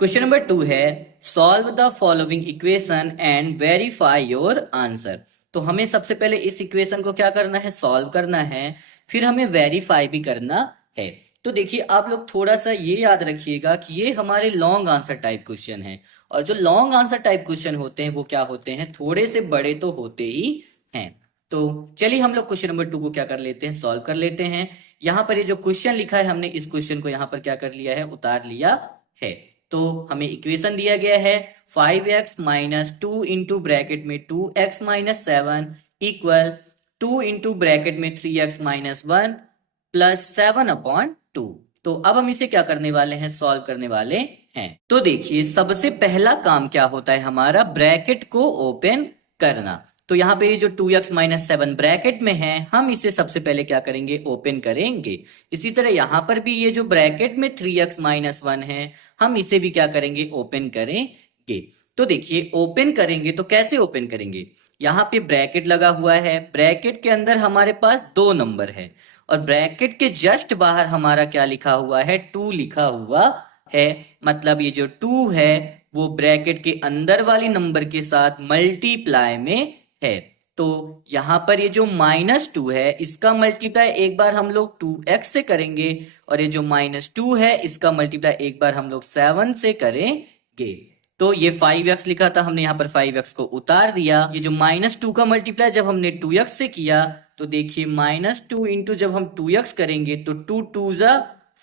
Question number 2 है solve the following equation and verify your answer. तो हमें सबसे पहले इस इक्वेशन को क्या करना है, सॉल्व करना है, फिर हमें वेरीफाई भी करना है। तो देखिए आप लोग थोड़ा सा ये याद रखिएगा कि ये हमारे लॉन्ग आंसर टाइप क्वेश्चन है, और जो लॉन्ग आंसर टाइप क्वेश्चन होते हैं वो क्या होते हैं, थोड़े से बड़े तो होते ही हैं। तो चलिए हम लोग क्वेश्चन नंबर 2 को क्या कर लेते हैं, सॉल्व कर लेते हैं। यहाँ पर ये जो क्वेश्चन लिखा है हमने इस क्वेश्चन को यहाँ पर क्या कर लिया है, उतार लिया है। तो हमें इक्वेशन दिया गया है 5x माइनस 2 इंटू ब्रैकेट में 2x minus 7 equal 2 into bracket में 3x माइनस 1 प्लस 7 अपॉन 2। तो अब हम इसे क्या करने वाले हैं, सॉल्व करने वाले हैं। तो देखिए सबसे पहला काम क्या होता है हमारा, ब्रैकेट को ओपन करना। तो यहाँ पे ये जो 2x माइनस 7 ब्रैकेट में है, हम इसे सबसे पहले क्या करेंगे, ओपन करेंगे। इसी तरह यहाँ पर भी ये जो ब्रैकेट में 3x माइनस 1 है, हम इसे भी क्या करेंगे, ओपन करेंगे। तो देखिए ओपन करेंगे तो कैसे ओपन करेंगे, यहाँ पे ब्रैकेट लगा हुआ है, ब्रैकेट के अंदर हमारे पास 2 नंबर है, और ब्रैकेट के जस्ट बाहर हमारा क्या लिखा हुआ है, 2 लिखा हुआ है। मतलब ये जो 2 है वो ब्रैकेट के अंदर वाली नंबर के साथ मल्टीप्लाई में है। तो यहाँ पर ये जो -2 है इसका मल्टीप्लाई एक बार हम लोग 2x से करेंगे, और ये जो -2 है इसका मल्टीप्लाई एक बार हम लोग 7 से करेंगे। तो ये 5x लिखा था, हमने यहाँ पर 5x को उतार दिया। ये जो -2 का मल्टीप्लाई जब हमने 2x से किया, तो देखिए -2 इंटू जब हम 2x करेंगे तो 2 2 जा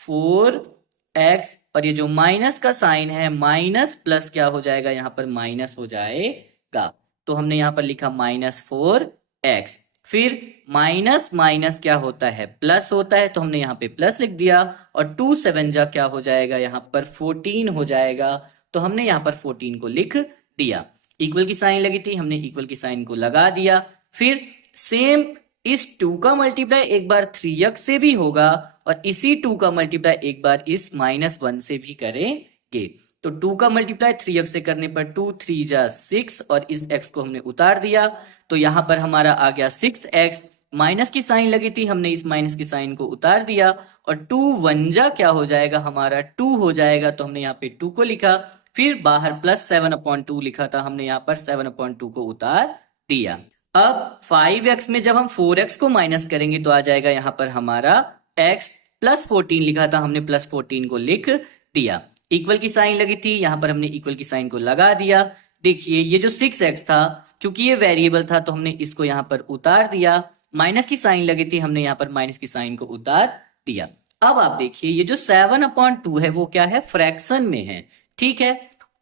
4x, और ये जो माइनस का साइन है माइनस प्लस क्या हो जाएगा, यहाँ पर माइनस हो जाएगा। तो हमने यहाँ पर लिखा -4x, फिर माइनस माइनस क्या होता है, प्लस होता है, तो हमने यहाँ पे प्लस लिख दिया, और 2 7 जा क्या हो जाएगा, यहाँ पर 14 हो जाएगा। तो हमने यहाँ पर 14 को लिख दिया। इक्वल की साइन लगी थी, हमने इक्वल की साइन को लगा दिया। फिर सेम इस 2 का मल्टीप्लाई एक बार 3x से भी होगा, और इसी 2 का मल्टीप्लाई एक बार इस -1 से भी करेंगे। तो 2 का मल्टीप्लाई 3x से करने पर 2 3 जा 6, और इस x को हमने उतार दिया। तो यहाँ पर हमारा आ गया 6x, माइनस की साइन लगी थी, हमने इस माइनस की साइन को उतार दिया, और 2 1 जा क्या हो जाएगा, हमारा 2 हो जाएगा। तो हमने यहाँ पे 2 को लिखा, फिर बाहर प्लस 7/2 लिखा था, हमने यहाँ पर 7/2 को उतार दिया। अब 5x में जब हम 4x को माइनस करेंगे तो आ जाएगा यहाँ पर हमारा x, प्लस 14 लिखा था, हमने प्लस 14 को लिख दिया। इक्वल की साइन लगी थी, यहाँ पर हमने इक्वल की साइन को लगा दिया। देखिए ये जो 6x था, क्योंकि ये वेरिएबल था तो हमने इसको यहाँ पर उतार दिया। माइनस की साइन लगी थी, हमने यहाँ पर माइनस की साइन को उतार दिया। अब आप देखिए ये जो 7/2 है वो क्या है, फ्रैक्शन में है, ठीक है।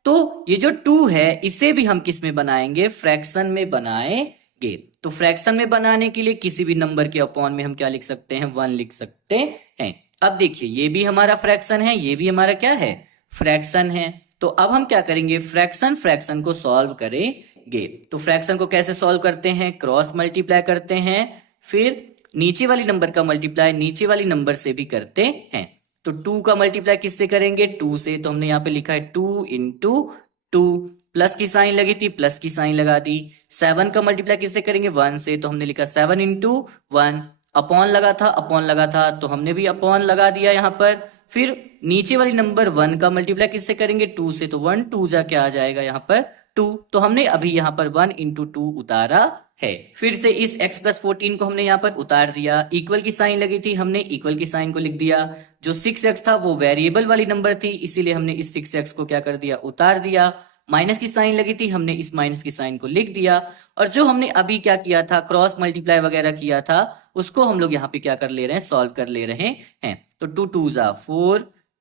तो ये जो 2 है इसे भी हम किस में बनाएंगे, फ्रैक्शन में बनाएंगे। तो फ्रैक्शन में बनाने के लिए किसी भी नंबर के अपॉन में हम क्या लिख सकते हैं, 1 लिख सकते हैं। अब देखिए ये भी हमारा फ्रैक्शन है, ये भी हमारा क्या है, फ्रैक्शन है। तो अब हम क्या करेंगे, फ्रैक्शन को सॉल्व करेंगे। तो फ्रैक्शन को कैसे सॉल्व करते हैं, क्रॉस मल्टीप्लाई करते हैं, फिर नीचे वाली नंबर का मल्टीप्लाई नीचे वाली नंबर से भी करते हैं। तो 2 का मल्टीप्लाई किससे करेंगे, 2 से। तो हमने यहाँ पे लिखा है 2 इंटू 2, प्लस की साइन लगी थी, प्लस की साइन लगा दी। 7 का मल्टीप्लाई किससे करेंगे, 1 से। तो हमने लिखा 7 इंटू 1, अपॉन लगा था तो हमने भी अपॉन लगा दिया यहाँ पर। फिर नीचे वाली नंबर 1 का मल्टीप्लाई किससे करेंगे, 2 से। तो 1 2 जा क्या आ जाएगा यहाँ पर 2। तो हमने अभी यहाँ पर 1 इंटू 2 उतारा है। फिर से इस x प्लस 14 को हमने यहाँ पर उतार दिया। इक्वल की साइन लगी थी, हमने इक्वल की साइन को लिख दिया। जो 6x था वो वेरिएबल वाली नंबर थी, इसीलिए हमने इस 6x को क्या कर दिया, उतार दिया। माइनस की साइन लगी थी, हमने इस माइनस की साइन को लिख दिया। और जो हमने अभी क्या किया था, क्रॉस मल्टीप्लाई वगैरह किया था, उसको हम लोग यहाँ पे क्या कर ले रहे हैं, सॉल्व कर ले रहे हैं। तो 2 2 जा 4,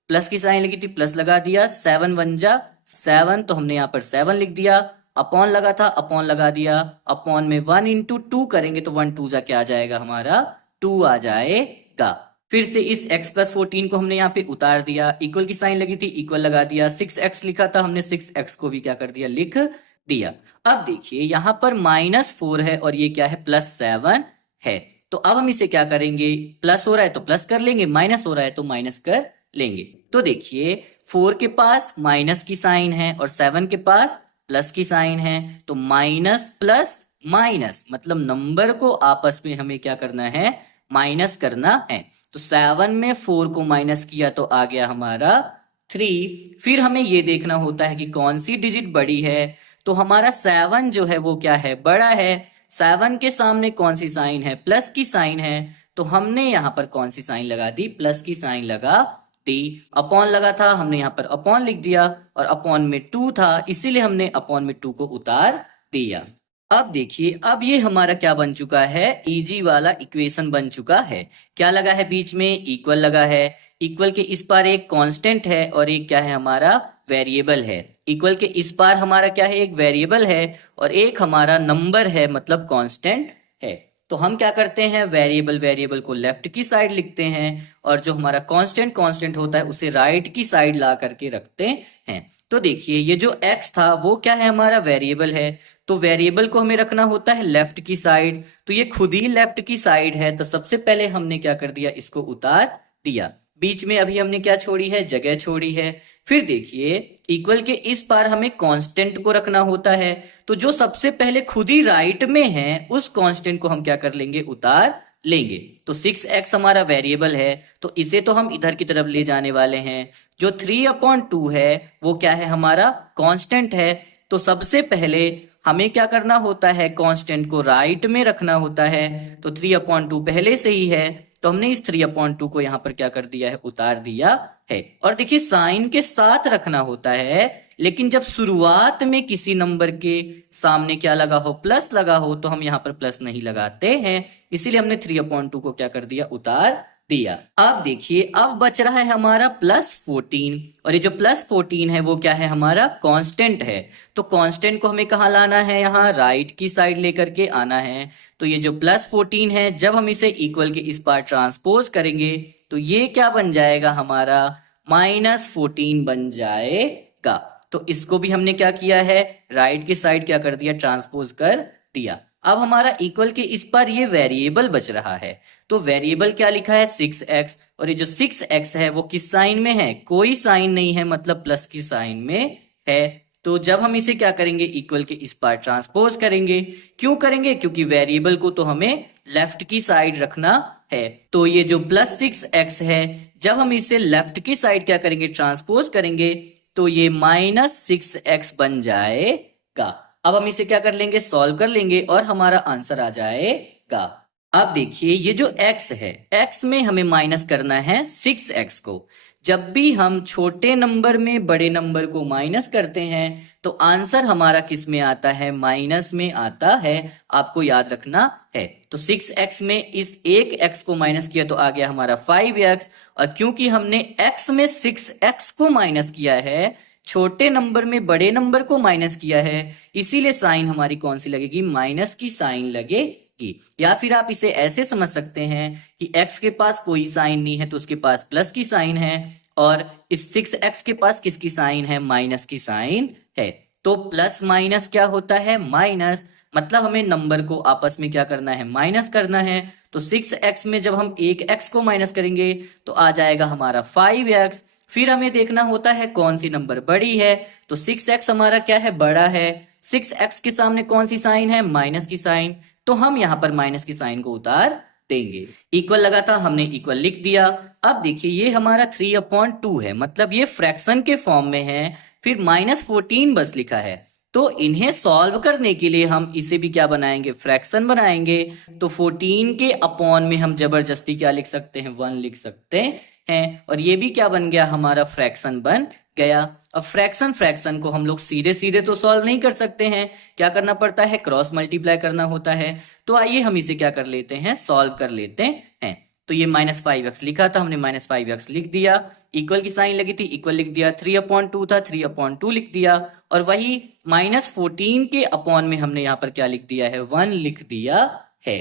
प्लस की साइन लगी थी, प्लस लगा दिया। 7 1 जा 7, तो हमने यहाँ पर 7 लिख दिया। अपॉन लगा था, अपॉन लगा दिया। अपॉन में 1 इंटू 2 करेंगे तो 1 2 जा क्या आ जाएगा, हमारा 2 आ जाएगा। फिर से इस x प्लस 14 को हमने यहाँ पे उतार दिया। इक्वल की साइन लगी थी, इक्वल लगा दिया। 6x लिखा था, हमने 6x को भी क्या कर दिया, लिख दिया। अब देखिए यहाँ पर -4 है, और ये क्या है, +7 है। तो अब हम इसे क्या करेंगे, प्लस हो रहा है तो प्लस कर लेंगे, माइनस हो रहा है तो माइनस कर लेंगे। तो देखिए 4 के पास माइनस की साइन है, और 7 के पास प्लस की साइन है। तो माइनस प्लस माइनस, मतलब नंबर को आपस में हमें क्या करना है, माइनस करना है। तो 7 में 4 को माइनस किया तो आ गया हमारा 3। फिर हमें ये देखना होता है कि कौन सी डिजिट बड़ी है, तो हमारा 7 जो है वो क्या है, बड़ा है। 7 के सामने कौन सी साइन है, प्लस की साइन है, तो हमने यहाँ पर कौन सी साइन लगा दी, प्लस की साइन लगा दी। अपॉन लगा था, हमने यहाँ पर अपॉन लिख दिया, और अपॉन में 2 था, इसीलिए हमने अपॉन में 2 को उतार दिया। अब देखिए, अब ये हमारा क्या बन चुका है, इजी वाला इक्वेशन बन चुका है। क्या लगा है बीच में, इक्वल लगा है। इक्वल के इस पार एक कांस्टेंट है और एक क्या है हमारा, वेरिएबल है। इक्वल के इस पार हमारा क्या है, एक वेरिएबल है और एक हमारा नंबर है, मतलब कांस्टेंट है। तो हम क्या करते हैं, वेरिएबल को लेफ्ट की साइड लिखते हैं और जो हमारा कांस्टेंट होता है उसे राइट की साइड ला करके रखते हैं। तो देखिए, ये जो x था वो क्या है, हमारा वेरिएबल है, तो वेरिएबल को हमें रखना होता है लेफ्ट की साइड। तो ये खुद ही लेफ्ट की साइड है, तो सबसे पहले हमने क्या कर दिया, इसको उतार दिया। बीच में अभी हमने क्या छोड़ी है, जगह छोड़ी है। फिर देखिए, इक्वल के इस पार हमें कांस्टेंट को रखना होता है, तो जो सबसे पहले खुद ही राइट में है उस कांस्टेंट को हम क्या कर लेंगे, उतार लेंगे। तो 6x हमारा वेरिएबल है, तो इसे तो हम इधर की तरफ ले जाने वाले हैं। जो 3/2 है वो क्या है, हमारा कांस्टेंट है। तो सबसे पहले हमें क्या करना होता है, कांस्टेंट को राइट में रखना होता है। तो 3/2 पहले से ही है, तो हमने इस 3/2 को यहाँ पर क्या कर दिया है, उतार दिया है। और देखिए, साइन के साथ रखना होता है, लेकिन जब शुरुआत में किसी नंबर के सामने क्या लगा हो, प्लस लगा हो, तो हम यहाँ पर प्लस नहीं लगाते हैं, इसीलिए हमने 3/2 को क्या कर दिया, उतार दिया। अब देखिए, अब बच रहा है हमारा +14, और ये जो +14 है वो क्या है, हमारा कांस्टेंट है। तो कांस्टेंट को हमें कहाँ लाना है, यहाँ राइट की साइड लेकर के आना है। तो ये जो +14 है, जब हम इसे इक्वल के इस पार ट्रांसपोज करेंगे तो ये क्या बन जाएगा, हमारा -14 बन जाएगा। तो इसको भी हमने क्या किया है, राइट की साइड क्या कर दिया, ट्रांसपोज कर दिया। अब हमारा इक्वल के इस पर ये वेरिएबल बच रहा है, तो वेरिएबल क्या लिखा है, 6x, और ये जो 6x है वो किस साइन में है, कोई साइन नहीं है, मतलब प्लस की साइन में है। तो जब हम इसे क्या करेंगे, इक्वल के इस पार ट्रांसपोज करेंगे। क्यों करेंगे, क्योंकि वेरिएबल को तो हमें लेफ्ट की साइड रखना है। तो ये जो +6x है, जब हम इसे लेफ्ट की साइड क्या करेंगे, ट्रांसपोज करेंगे, तो ये -6x बन जाएगा। अब हम इसे क्या कर लेंगे, सॉल्व कर लेंगे और हमारा आंसर आ जाएगा। अब देखिए, ये जो x है, x में हमें माइनस करना है 6x को। जब भी हम छोटे नंबर में बड़े नंबर को माइनस करते हैं तो आंसर हमारा किस में आता है, माइनस में आता है, आपको याद रखना है। तो 6x में इस एक x को माइनस किया तो आ गया हमारा 5x, और क्योंकि हमने x में 6x को माइनस किया है, छोटे नंबर में बड़े नंबर को माइनस किया है, इसीलिए साइन हमारी कौन सी लगेगी, माइनस की साइन लगेगी। या फिर आप इसे ऐसे समझ सकते हैं कि x के पास कोई साइन नहीं है तो उसके पास प्लस की साइन है, और इस 6x के पास किसकी साइन है, माइनस की साइन है। तो प्लस माइनस क्या होता है, माइनस, मतलब हमें नंबर को आपस में क्या करना है, माइनस करना है। तो 6x में जब हम एक x को माइनस करेंगे तो आ जाएगा हमारा 5x। फिर हमें देखना होता है कौन सी नंबर बड़ी है, तो 6x हमारा क्या है, बड़ा है। 6x के सामने कौन सी साइन है, माइनस की साइन, तो हम यहाँ पर माइनस की साइन को उतार देंगे। इक्वल लगा था, हमने इक्वल लिख दिया। अब देखिए, ये हमारा 3/2 है, मतलब ये फ्रैक्शन के फॉर्म में है, फिर -14 बस लिखा है। तो इन्हें सॉल्व करने के लिए हम इसे भी क्या बनाएंगे, फ्रैक्शन बनाएंगे। तो 14 के अपॉन में हम जबरदस्ती क्या लिख सकते हैं, 1 लिख सकते हैं, और ये भी क्या बन गया, हमारा फ्रैक्शन बन गया। अब फ्रैक्शन को हम लोग सीधे सीधे तो सॉल्व नहीं कर सकते हैं, क्या करना पड़ता है, क्रॉस मल्टीप्लाई करना होता है। तो आइए हम इसे क्या कर लेते हैं, सॉल्व कर लेते हैं। तो ये -5x लिखा था, हमने -5x लिख दिया, इक्वल की साइन लगी थी, इक्वल लिख दिया, 3/2 था, 3/2 लिख दिया, और वही -14 के अपॉन में हमने यहाँ पर क्या लिख दिया है, 1 लिख दिया है।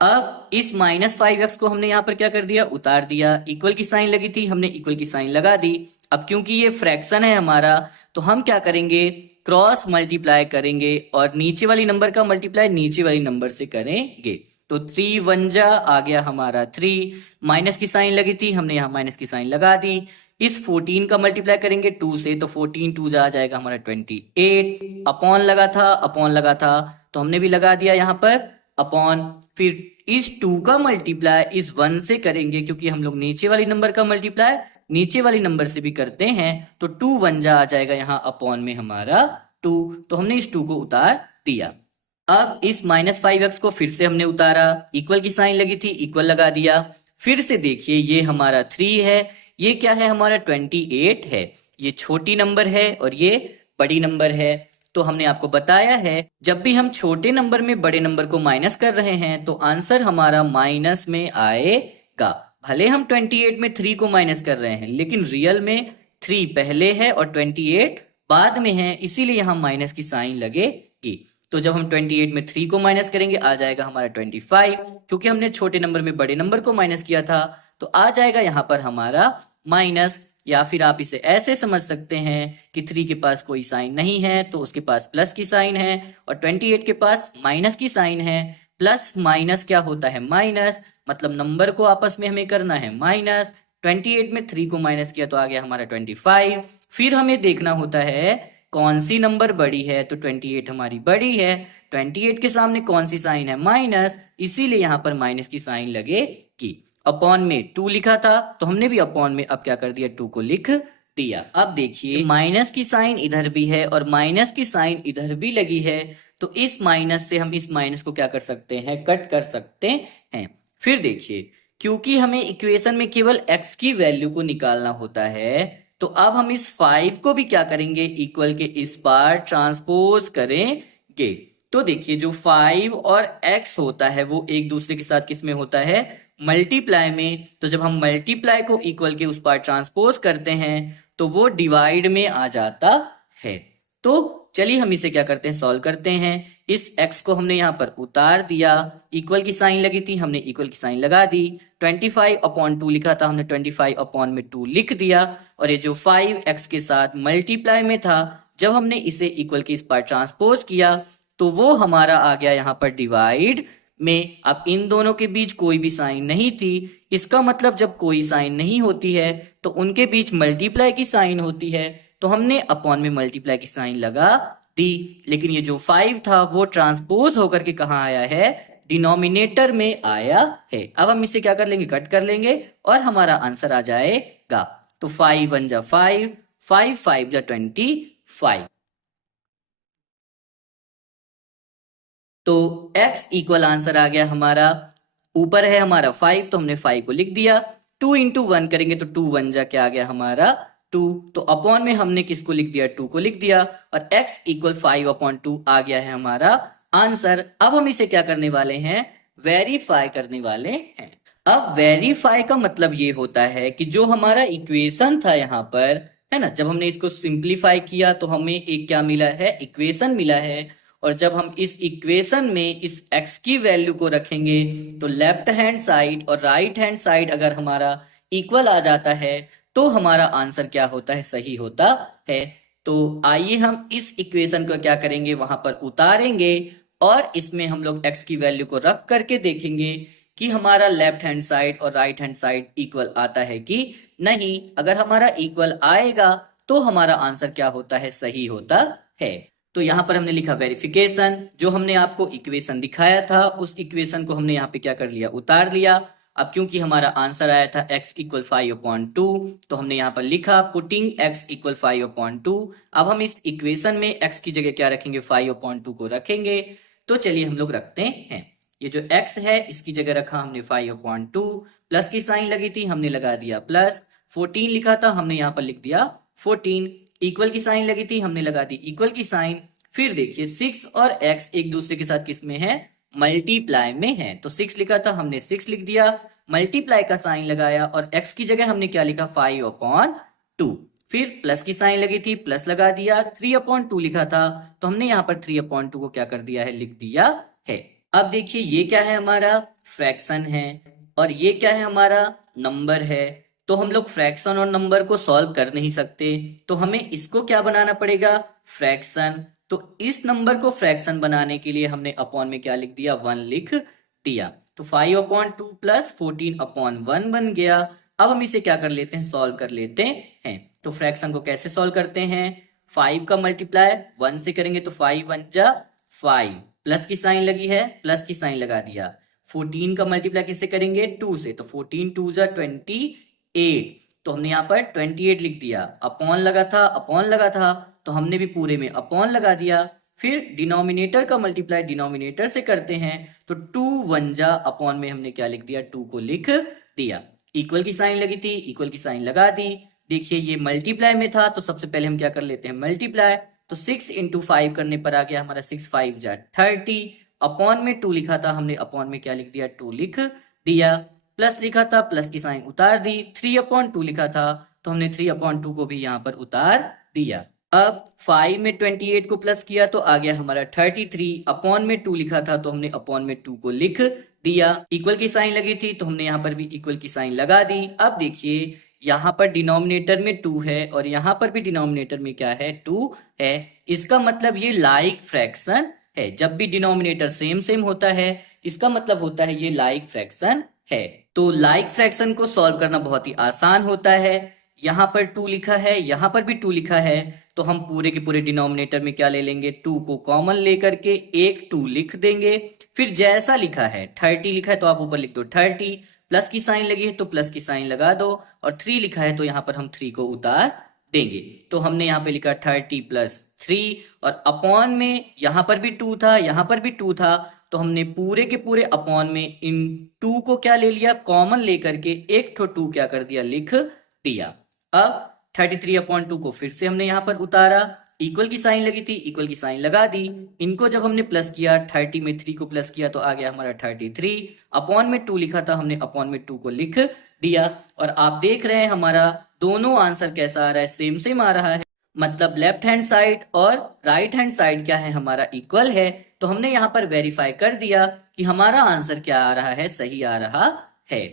अब इस -5x को हमने यहाँ पर क्या कर दिया, उतार दिया। इक्वल की साइन लगी थी, हमने इक्वल की साइन लगा दी। अब क्योंकि ये फ्रैक्शन है हमारा, तो हम क्या करेंगे, क्रॉस मल्टीप्लाई करेंगे, और नीचे वाली नंबर का मल्टीप्लाई नीचे वाली नंबर से करेंगे। तो 3 1 जा आ गया हमारा 3, माइनस की साइन लगी थी, हमने यहाँ माइनस की साइन लगा दी। इस 14 का मल्टीप्लाई करेंगे 2 से, तो 14 2 जा आ जाएगा हमारा 28। अपॉन लगा था, तो हमने भी लगा दिया यहाँ पर अपॉन। फिर इस 2 का मल्टीप्लाई इस 1 से करेंगे, क्योंकि हम लोग नीचे वाली नंबर का मल्टीप्लाई नीचे वाली नंबर से भी करते हैं तो 2 1 जा आ जाएगा यहाँ अपॉन में हमारा 2, तो हमने इस 2 को उतार दिया। अब इस -5x को फिर से हमने उतारा, इक्वल की साइन लगी थी, इक्वल लगा दिया। फिर से देखिए ये हमारा 3 है, ये क्या है हमारा 28 है, ये छोटी नंबर है और ये बड़ी नंबर है। तो हमने आपको बताया है जब भी हम छोटे नंबर में बड़े नंबर को माइनस कर रहे हैं तो आंसर हमारा माइनस में आएगा। भले हम 28 में 3 को माइनस कर रहे हैं लेकिन रियल में 3 पहले है और 28 बाद में है, इसीलिए यहाँ माइनस की साइन लगेगी। तो जब हम 28 में 3 को माइनस करेंगे आ जाएगा हमारा 25, क्योंकि हमने छोटे नंबर में बड़े नंबर को माइनस किया था तो आ जाएगा यहाँ पर हमारा माइनस। या फिर आप इसे ऐसे समझ सकते हैं कि 3 के पास कोई साइन नहीं है तो उसके पास प्लस की साइन है और 28 के पास माइनस की साइन है। प्लस माइनस क्या होता है माइनस, मतलब नंबर को आपस में हमें करना है माइनस। 28 में 3 को माइनस किया तो आ गया हमारा 25। फिर हमें देखना होता है कौन सी नंबर बड़ी है, तो 28 हमारी बड़ी है, 28 के सामने कौन सी साइन है माइनस, इसीलिए यहाँ पर माइनस की साइन लगेगी। अपॉन में 2 लिखा था तो हमने भी अपॉन में अब क्या कर दिया 2 को लिख दिया। अब देखिए माइनस की साइन इधर भी है और माइनस की साइन इधर भी लगी है, तो इस माइनस से हम इस माइनस को क्या कर सकते हैं कट कर सकते हैं। फिर देखिए क्योंकि हमें इक्वेशन में केवल x की वैल्यू को निकालना होता है तो अब हम इस 5 को भी क्या करेंगे इक्वल के इस पार ट्रांसपोज करेंगे। तो देखिए जो 5 और x होता है वो एक दूसरे के साथ किस में होता है मल्टीप्लाई में। तो जब हम मल्टीप्लाई को इक्वल के उस पार ट्रांसपोज करते हैं तो वो डिवाइड में आ जाता है। तो चलिए हम इसे क्या करते हैं सॉल्व करते हैं। इस x को हमने यहाँ पर उतार दिया, इक्वल की साइन लगी थी हमने इक्वल की साइन लगा दी। 25/2 लिखा था हमने 25/2 लिख दिया और ये जो 5x के साथ मल्टीप्लाई में था जब हमने इसे इक्वल के इस पार ट्रांसपोज किया तो वो हमारा आ गया यहाँ पर डिवाइड में। अब इन दोनों के बीच कोई भी साइन नहीं थी, इसका मतलब जब कोई साइन नहीं होती है तो उनके बीच मल्टीप्लाई की साइन होती है, तो हमने अपॉन में मल्टीप्लाई की साइन लगा दी। लेकिन ये जो 5 था वो ट्रांसपोज होकर के कहाँ आया है डिनोमिनेटर में आया है। अब हम इसे क्या कर लेंगे कट कर लेंगे और हमारा आंसर आ जाएगा। तो 5 1 जा 5, 5 5 जा 25। तो x इक्वल आंसर आ गया हमारा, ऊपर है हमारा 5 तो हमने 5 को लिख दिया। 2 इंटू 1 करेंगे तो 2 1 जा क्या आ गया हमारा 2, तो अपॉन में हमने किसको लिख दिया 2 को लिख दिया और x इक्वल 5/2 आ गया है हमारा आंसर। अब हम इसे क्या करने वाले हैं वेरीफाई करने वाले हैं। अब वेरीफाई का मतलब ये होता है कि जो हमारा इक्वेशन था यहाँ पर है ना, जब हमने इसको सिंप्लीफाई किया तो हमें एक क्या मिला है इक्वेशन मिला है, और जब हम इस इक्वेशन में इस x की वैल्यू को रखेंगे तो लेफ्ट हैंड साइड और राइट हैंड साइड अगर हमारा इक्वल आ जाता है तो हमारा आंसर क्या होता है सही होता है। तो आइए हम इस इक्वेशन को क्या करेंगे वहां पर उतारेंगे और इसमें हम लोग x की वैल्यू को रख करके देखेंगे कि हमारा लेफ्ट हैंड साइड और राइट हैंड साइड इक्वल आता है कि नहीं। अगर हमारा इक्वल आएगा तो हमारा आंसर क्या होता है सही होता है। तो यहाँ पर हमने लिखा वेरिफिकेशन, जो हमने आपको इक्वेशन दिखाया था उस इक्वेशन को हमने यहाँ पे क्या कर लिया उतार लिया। अब क्योंकि हमारा आंसर आया था x इक्वल 5/2 तो हमने यहाँ पर लिखा पुटिंग x इक्वल 5/2। अब हम इस इक्वेशन में x की जगह क्या रखेंगे 5/2 को रखेंगे। तो चलिए हम लोग रखते हैं, ये जो x है इसकी जगह रखा हमने 5/2, प्लस की साइन लगी थी हमने लगा दिया प्लस, 14 लिखा था हमने यहाँ पर लिख दिया 14, इक्वल की साइन लगी थी हमने लगा दी इक्वल की साइन। फिर देखिए 6 और x एक दूसरे के साथ किस में है मल्टीप्लाई में है, तो 6 लिखा था हमने 6 लिख दिया, मल्टीप्लाई का साइन लगाया और x की जगह हमने क्या लिखा 5/2। फिर प्लस की साइन लगी थी प्लस लगा दिया, 3/2 लिखा था तो हमने यहाँ पर 3/2 को क्या कर दिया है लिख दिया है। अब देखिए ये क्या है हमारा फ्रैक्शन है और ये क्या है हमारा नंबर है। तो हम लोग फ्रैक्शन और नंबर को सॉल्व कर नहीं सकते तो हमें इसको क्या बनाना पड़ेगा फ्रैक्शन। तो इस नंबर को फ्रैक्शन बनाने के लिए हमने अपॉन में क्या लिख दिया 1 लिख दिया। तो 5/2 प्लस 14/1 बन गया। अब हम इसे क्या कर लेते हैं सॉल्व कर लेते हैं। तो फ्रैक्शन को कैसे सॉल्व करते हैं, 5 का मल्टीप्लाई 1 से करेंगे तो 5 1 जा 5, प्लस की साइन लगी है प्लस की साइन लगा दिया। 14 का मल्टीप्लाई किससे करेंगे 2 से, तो 14 2 जा 28, तो हमने यहाँ पर 28 लिख दिया, अपॉन लगा था तो हमने भी पूरे में अपॉन लगा दिया। फिर डिनोमिनेटर का मल्टीप्लाई डिनोमिनेटर से करते हैं तो 2 1 जा अपॉन में हमने क्या लिख दिया, 2 को लिख दिया। इक्वल की साइन लगी थी, इक्वल की साइन लगा दी। देखिए ये मल्टीप्लाई में था तो सबसे पहले हम क्या कर लेते हैं, मल्टीप्लाई। तो 6 × 5 करने पर आ गया हमारा 6 5 जा 30। अपॉन में 2 लिखा था, हमने अपॉन में क्या लिख दिया, 2 लिख दिया। प्लस लिखा था, प्लस की साइन उतार दी। 3/2 लिखा था तो हमने 3/2 को भी यहाँ पर उतार दिया। अब 5 में 28 को प्लस किया तो आ गया हमारा 33। अपॉन में 2 लिखा था तो हमने अपॉन में 2 को लिख दिया। इक्वल की साइन लगी थी तो हमने यहाँ पर भी इक्वल की साइन लगा दी। अब देखिए यहाँ पर डिनोमिनेटर में 2 है और यहाँ पर भी डिनोमिनेटर में क्या है, 2 है। इसका मतलब ये लाइक फ्रैक्शन है। जब भी डिनोमिनेटर सेम सेम होता है इसका मतलब होता है ये लाइक फ्रैक्शन है। तो लाइक फ्रैक्शन को सॉल्व करना बहुत ही आसान होता है। यहाँ पर 2 लिखा है, यहाँ पर भी 2 लिखा है, तो हम पूरे के पूरे डिनोमिनेटर में क्या ले लेंगे, 2 को कॉमन लेकर के एक 2 लिख देंगे। फिर जैसा लिखा है 30 लिखा है तो आप ऊपर लिख दो 30, प्लस की साइन लगी है तो प्लस की साइन लगा दो, और 3 लिखा है तो यहाँ पर हम 3 को उतार देंगे। तो हमने यहाँ पे लिखा 30 + 3, और अपॉन में यहाँ पर भी 2 था, यहाँ पर भी 2 था, तो हमने पूरे के पूरे अपॉन में इन 2 को क्या ले लिया, कॉमन लेकर के एक 2 क्या कर दिया, लिख दिया। अब 33/2 को फिर से हमने यहाँ पर उतारा, इक्वल की साइन लगी थी, इक्वल की साइन लगा दी। इनको जब हमने प्लस किया, 30 में 3 को प्लस किया तो आ गया हमारा 33। अपॉन में 2 लिखा था, हमने अपॉन में 2 को लिख दिया। और आप देख रहे हैं हमारा दोनों आंसर कैसा आ रहा है, सेम सेम आ रहा है। मतलब लेफ्ट हैंड साइड और राइट हैंड साइड क्या है, हमारा इक्वल है। तो हमने यहाँ पर वेरीफाई कर दिया कि हमारा आंसर क्या आ रहा है, सही आ रहा है।